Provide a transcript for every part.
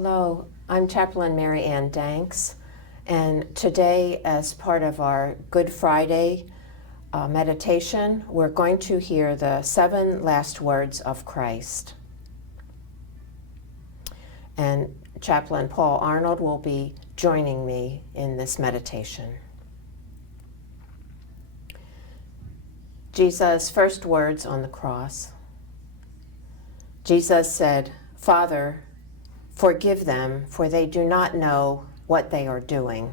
Hello, I'm Chaplain Mary Ann Danks, and today, as part of our Good Friday meditation, we're going to hear the 7 last words of Christ. And Chaplain Paul Arnold will be joining me in this meditation. Jesus' first words on the cross. Jesus said, "Father, forgive them, for they do not know what they are doing."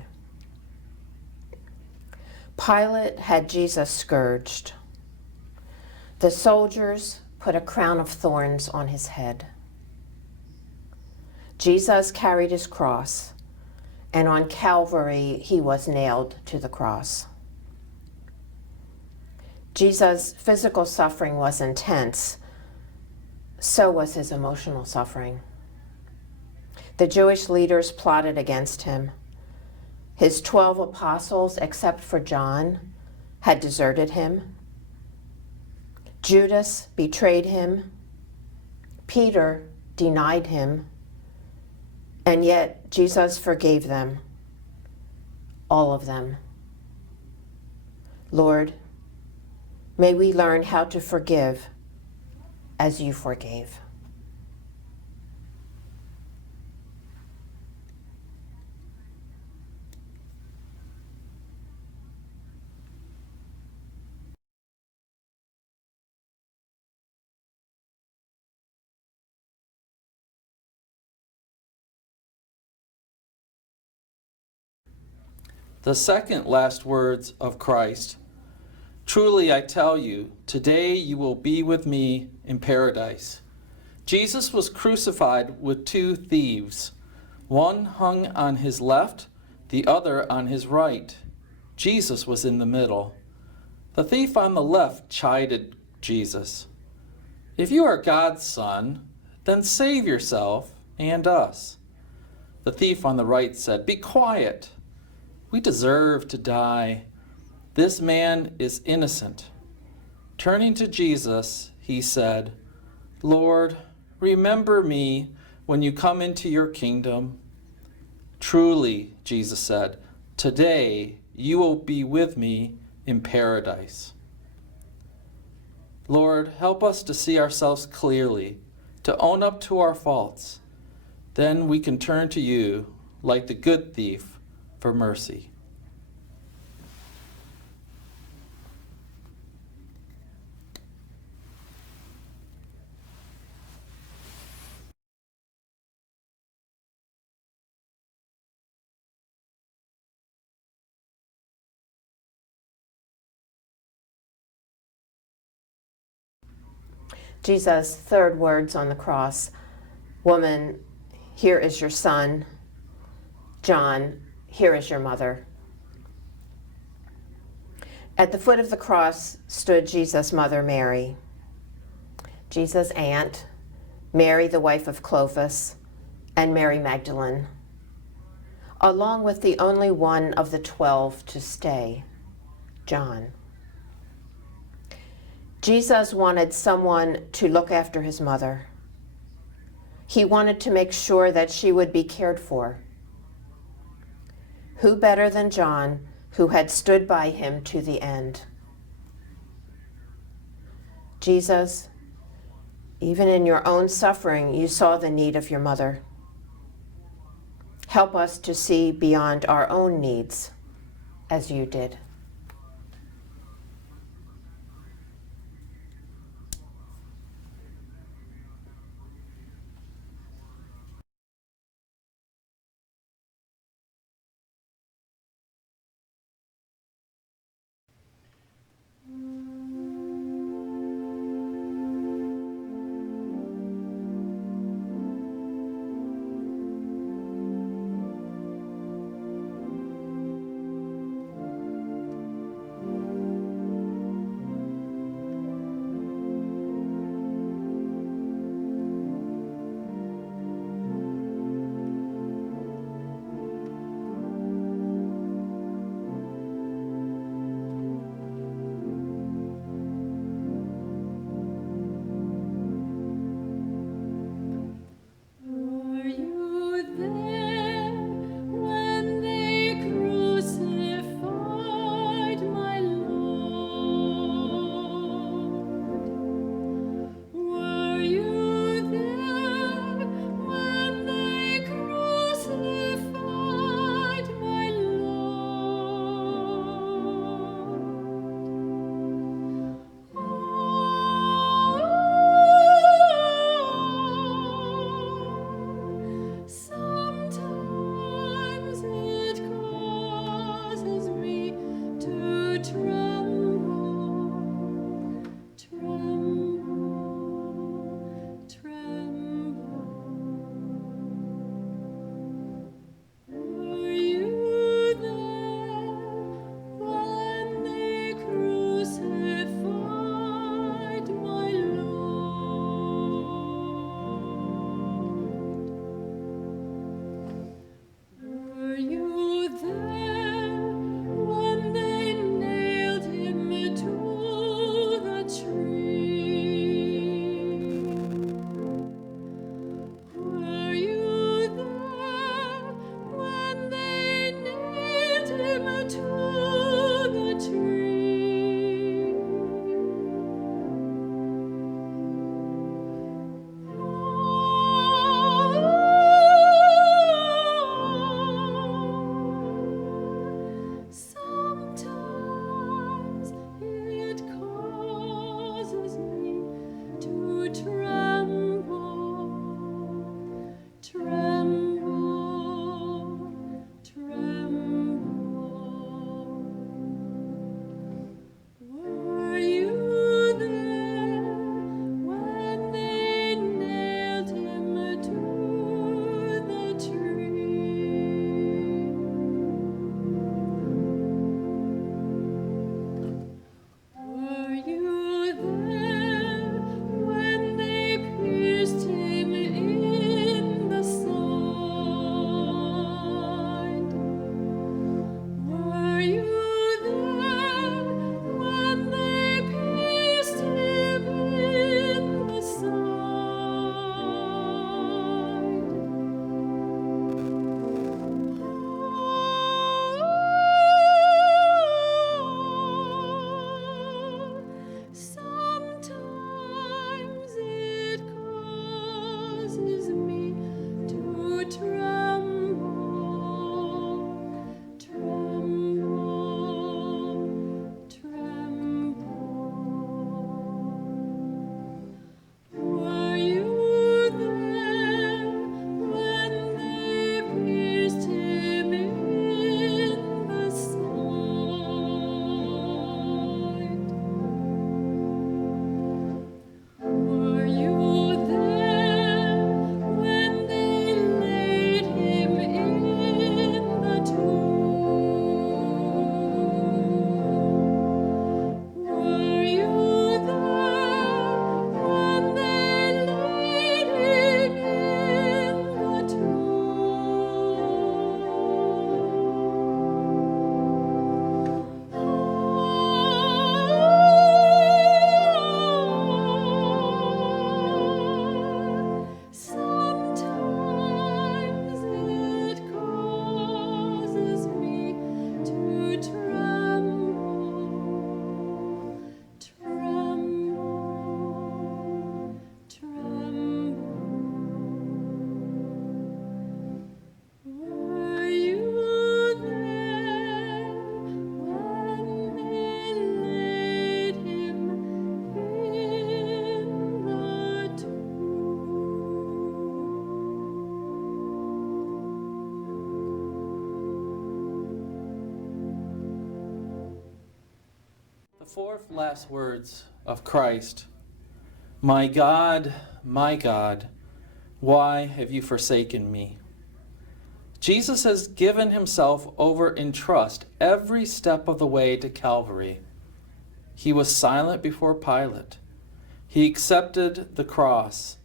Pilate had Jesus scourged. The soldiers put a crown of thorns on his head. Jesus carried his cross, and on Calvary he was nailed to the cross. Jesus' physical suffering was intense, so was his emotional suffering. The Jewish leaders plotted against him. His 12 apostles, except for John, had deserted him. Judas betrayed him. Peter denied him. And yet Jesus forgave them, all of them. Lord, may we learn how to forgive as you forgave. The second last words of Christ. Truly I tell you, today you will be with me in paradise. Jesus was crucified with 2 thieves, one hung on his left, the other on his right. Jesus was in the middle. The thief on the left chided Jesus. "If you are God's son, then save yourself and us." The thief on the right said, "Be quiet. We deserve to die. This man is innocent." Turning to Jesus, he said, "Lord, remember me when you come into your kingdom." "Truly," Jesus said, "today you will be with me in paradise." Lord, help us to see ourselves clearly, to own up to our faults. Then we can turn to you, like the good thief, for mercy. Jesus' third words on the cross. Woman, here is your son. John, here is your mother. At the foot of the cross stood Jesus' mother, Mary, Jesus' aunt, Mary, the wife of Clopas, and Mary Magdalene, along with the only one of the 12 to stay, John. Jesus wanted someone to look after his mother. He wanted to make sure that she would be cared for. Who better than John, who had stood by him to the end? Jesus, even in your own suffering, you saw the need of your mother. Help us to see beyond our own needs, as you did. fourth last words of Christ, my God, why have you forsaken me? Jesus has given himself over in trust every step of the way to Calvary. He was silent before Pilate. He accepted the cross.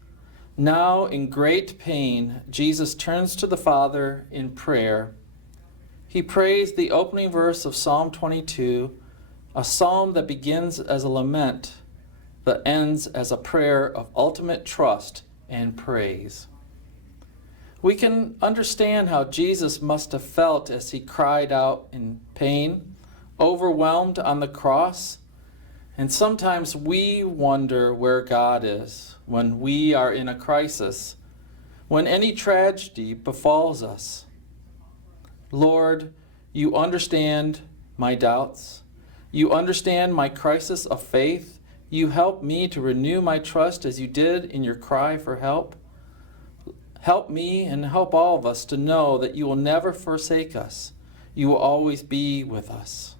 Now, in great pain, Jesus turns to the Father in prayer. He prays the opening verse of Psalm 22, a psalm that begins as a lament but ends as a prayer of ultimate trust and praise. We can understand how Jesus must have felt as he cried out in pain, overwhelmed on the cross. And sometimes we wonder where God is when we are in a crisis, when any tragedy befalls us. Lord, you understand my doubts. You understand my crisis of faith. You help me to renew my trust as you did in your cry for help. Help me and help all of us to know that you will never forsake us. You will always be with us.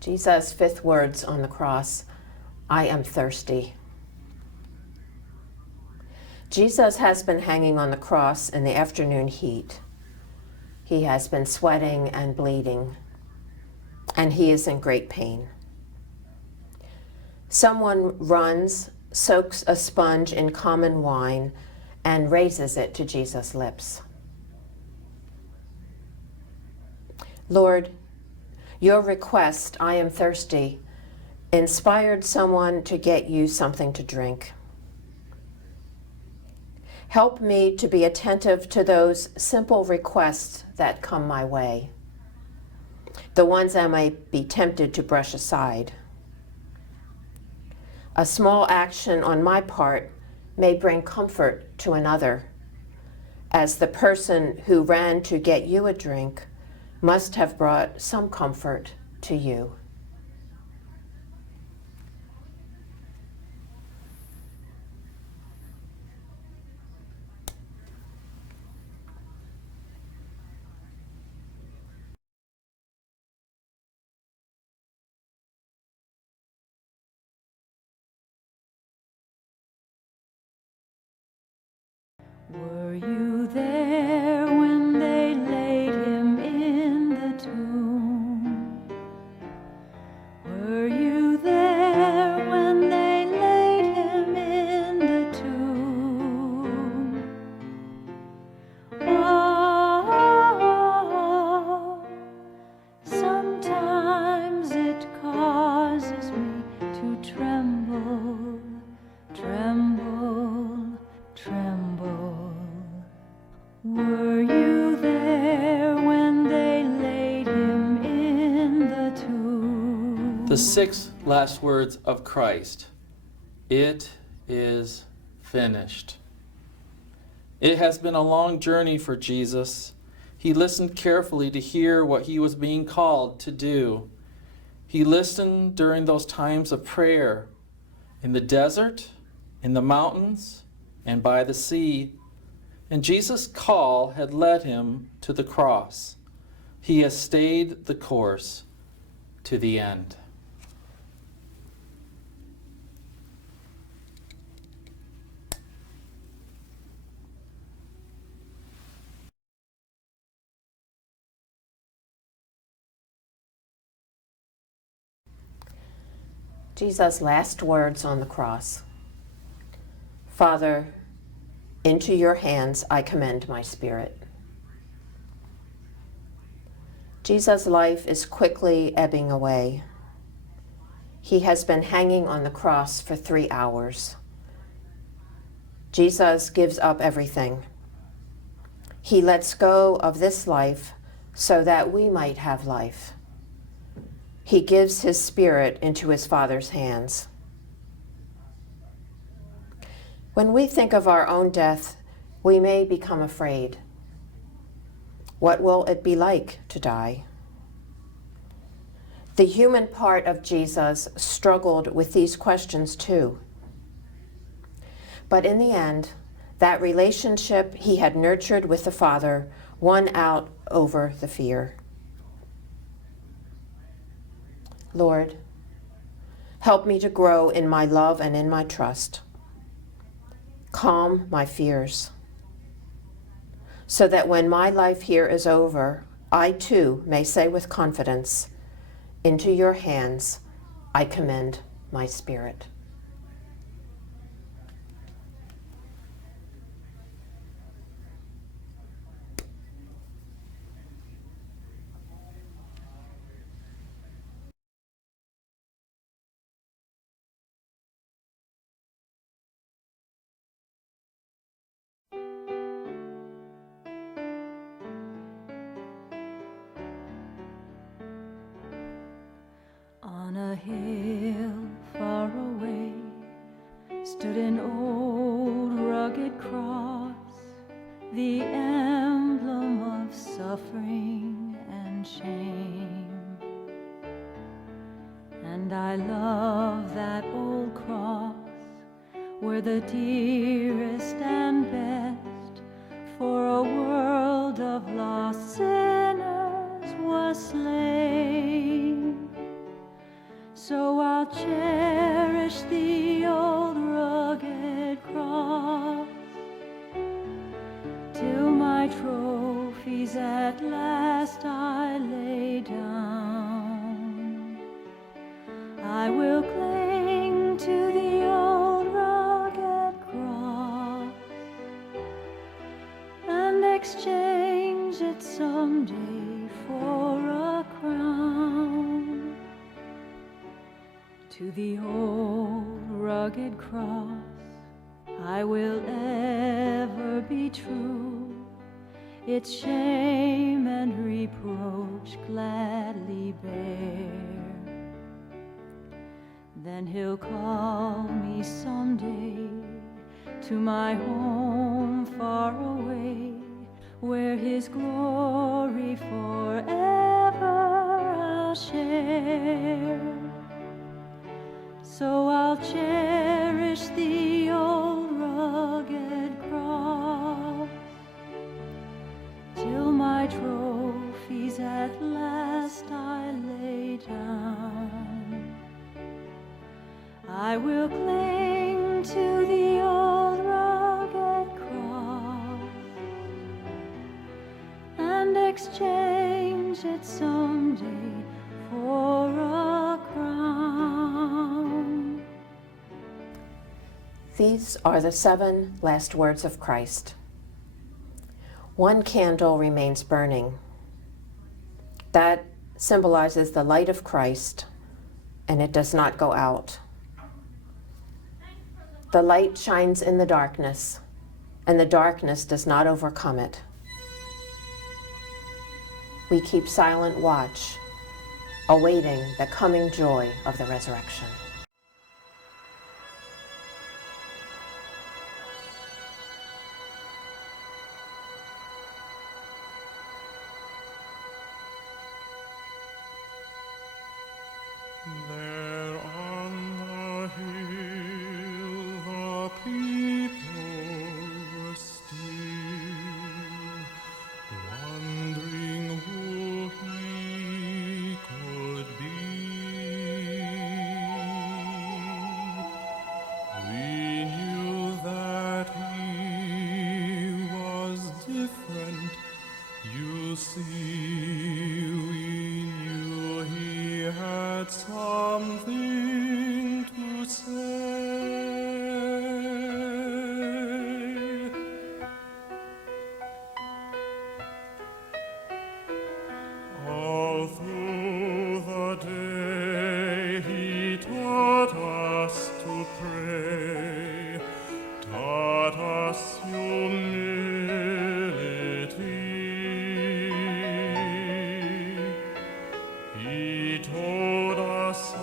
Jesus' fifth words on the cross, I am thirsty. Jesus has been hanging on the cross in the afternoon heat. He has been sweating and bleeding, and he is in great pain. Someone runs, soaks a sponge in common wine, and raises it to Jesus' lips. Lord, your request, I am thirsty, inspired someone to get you something to drink. Help me to be attentive to those simple requests that come my way, the ones I might be tempted to brush aside. A small action on my part may bring comfort to another, as the person who ran to get you a drink must have brought some comfort to you. Were you there when they laid him in the tomb? Were you there when they laid him in the tomb? Oh, sometimes it causes me to tremble, tremble, tremble. Were you there when they laid him in the tomb? The sixth last words of Christ, it is finished. It has been a long journey for Jesus. He listened carefully to hear what he was being called to do. He listened during those times of prayer in the desert, in the mountains, and by the sea. And Jesus' call had led him to the cross. He has stayed the course to the end. Jesus' last words on the cross. Father, into your hands I commend my spirit. Jesus' life is quickly ebbing away. He has been hanging on the cross for 3 hours. Jesus gives up everything. He lets go of this life so that we might have life. He gives his spirit into his Father's hands. When we think of our own death, we may become afraid. What will it be like to die? The human part of Jesus struggled with these questions too. But in the end, that relationship he had nurtured with the Father won out over the fear. Lord, help me to grow in my love and in my trust. Calm my fears, so that when my life here is over, I too may say with confidence, "Into your hands I commend my spirit." On a hill far away stood an old rugged cross, the emblem of suffering and shame. And I love that old cross where the dearest and best for a world of lost sinners was slain. So I'll cherish the old rugged cross till my trophies at last I lay down. I will cling to the old rugged cross and exchange it someday for a crown. To the old rugged cross I will ever be true, its shame and reproach gladly bear. Then he'll call me someday to my home far away, where his glory forever I'll share. So I'll cherish the old rugged cross till my trophies at last I lay down. I will cling to the old rugged cross and exchange it someday for a crown. These are the 7 last words of Christ. One candle remains burning. That symbolizes the light of Christ, and it does not go out. The light shines in the darkness, and the darkness does not overcome it. We keep silent watch, awaiting the coming joy of the resurrection. There on the hill the people were still, wondering who he could be. We knew that he was different, you see. Had something to say. All through the day he taught us to pray, taught us humility. He told us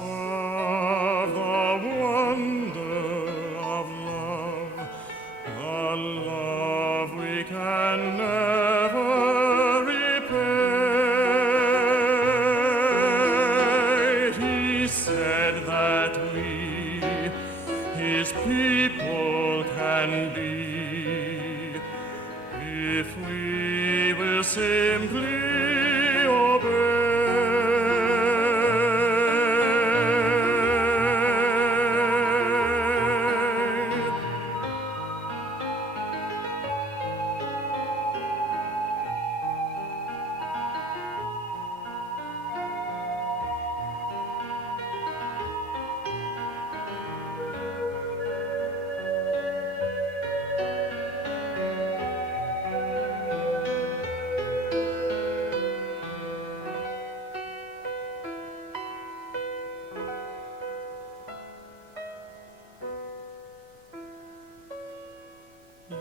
simply obey.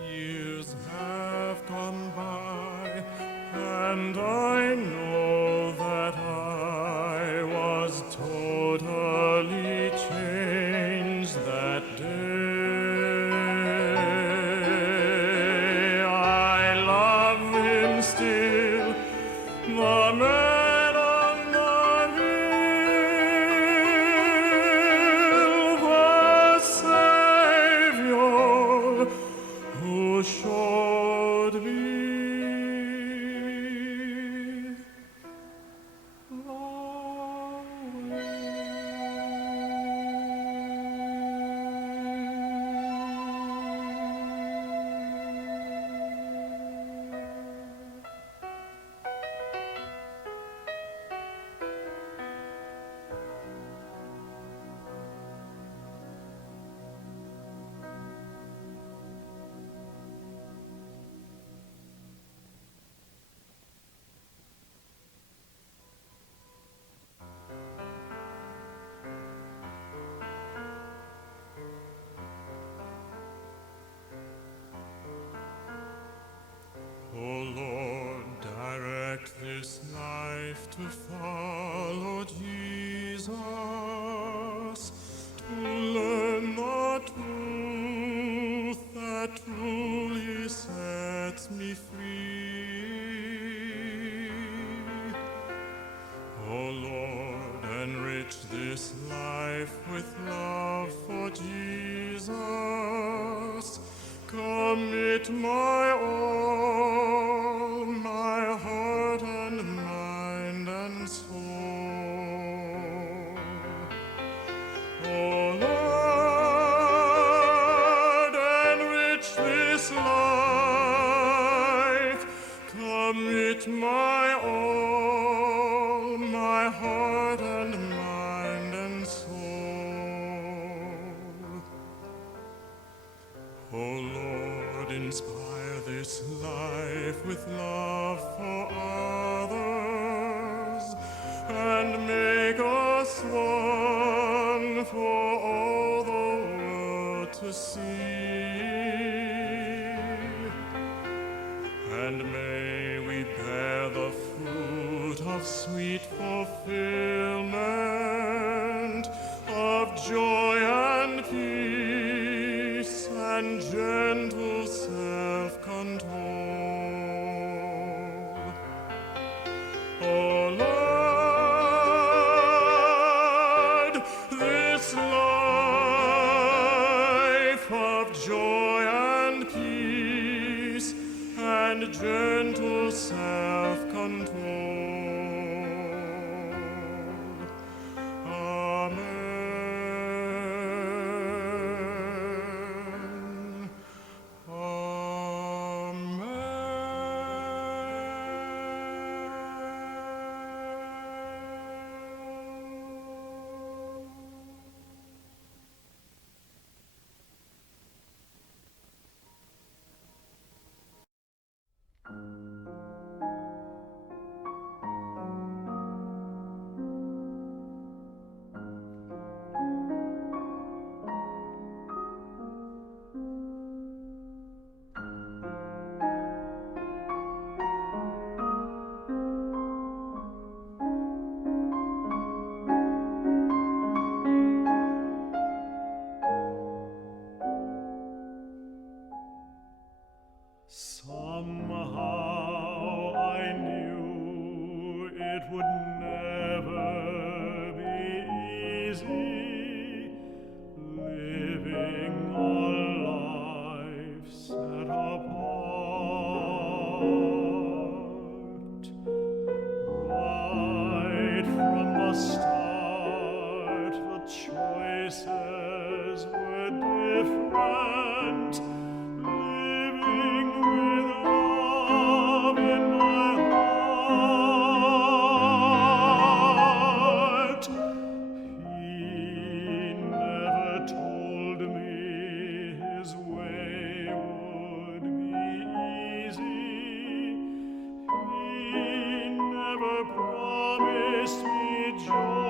Years have gone by, and I know that I was totally changed that day. I love him still, the man on the hill, the Savior who showed me the Oh Lord, direct this life to follow Jesus, to learn the truth that truly sets me free. Oh Lord, enrich this life with love for Jesus. Commit my all, my heart and mind and soul. Oh Lord, enrich this life. Commit my all, my heart and mind and soul. Oh Lord, inspire this life with love for others, and make us one for all the world to see. And may we bear the fruit of sweet fulfillment, of joy and peace and gentle self-control. Oh Lord, this life of joy and peace and gentle self-control. Amen. promised me joy.